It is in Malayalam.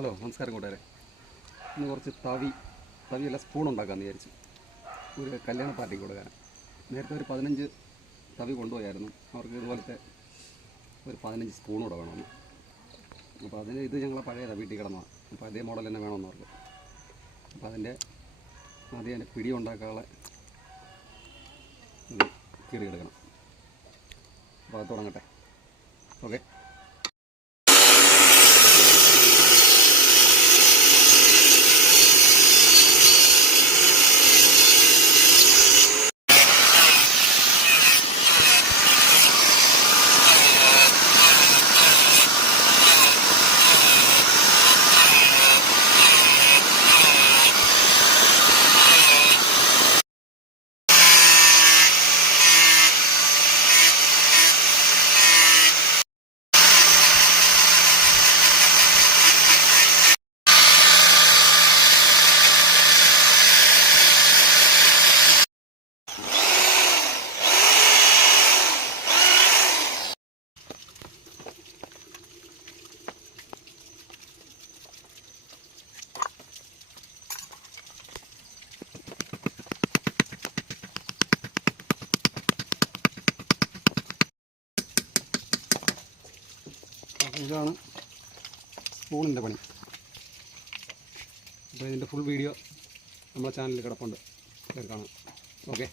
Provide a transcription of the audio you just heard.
ഹലോ, നമസ്കാരം കൂട്ടുകാരെ. ഇന്ന് കുറച്ച് തവിയല്ല സ്പൂൺ ഉണ്ടാക്കാമെന്ന് വിചാരിച്ചു. ഒരു കല്യാണ പാർട്ടിക്ക് കൊടുക്കാൻ. നേരത്തെ ഒരു 15 തവി കൊണ്ടുപോയായിരുന്നു. അവർക്ക് ഇതുപോലത്തെ ഒരു 15 സ്പൂൺ കൂടെ വേണമെന്ന്. അപ്പോൾ അതിന് ഇത് ഞങ്ങളെ പഴയതാണ്, വീട്ടിൽ കിടന്നതാണ്. അപ്പോൾ അതേ മോഡൽ തന്നെ വേണമെന്ന് അവർക്ക്. അപ്പോൾ ആദ്യം അതിൻ്റെ പിടി ഉണ്ടാക്കാനുള്ള ഇത് കീറിയെടുക്കണം. അപ്പോൾ അത് തുടങ്ങട്ടെ. ഓക്കെ. ഇതാണ് സ്പൂണിൻ്റെ പണി. അപ്പോൾ ഇതിൻ്റെ ഫുൾ വീഡിയോ നമ്മുടെ ചാനലിൽ കിടപ്പുണ്ട്, കാണാം. ഓക്കെ.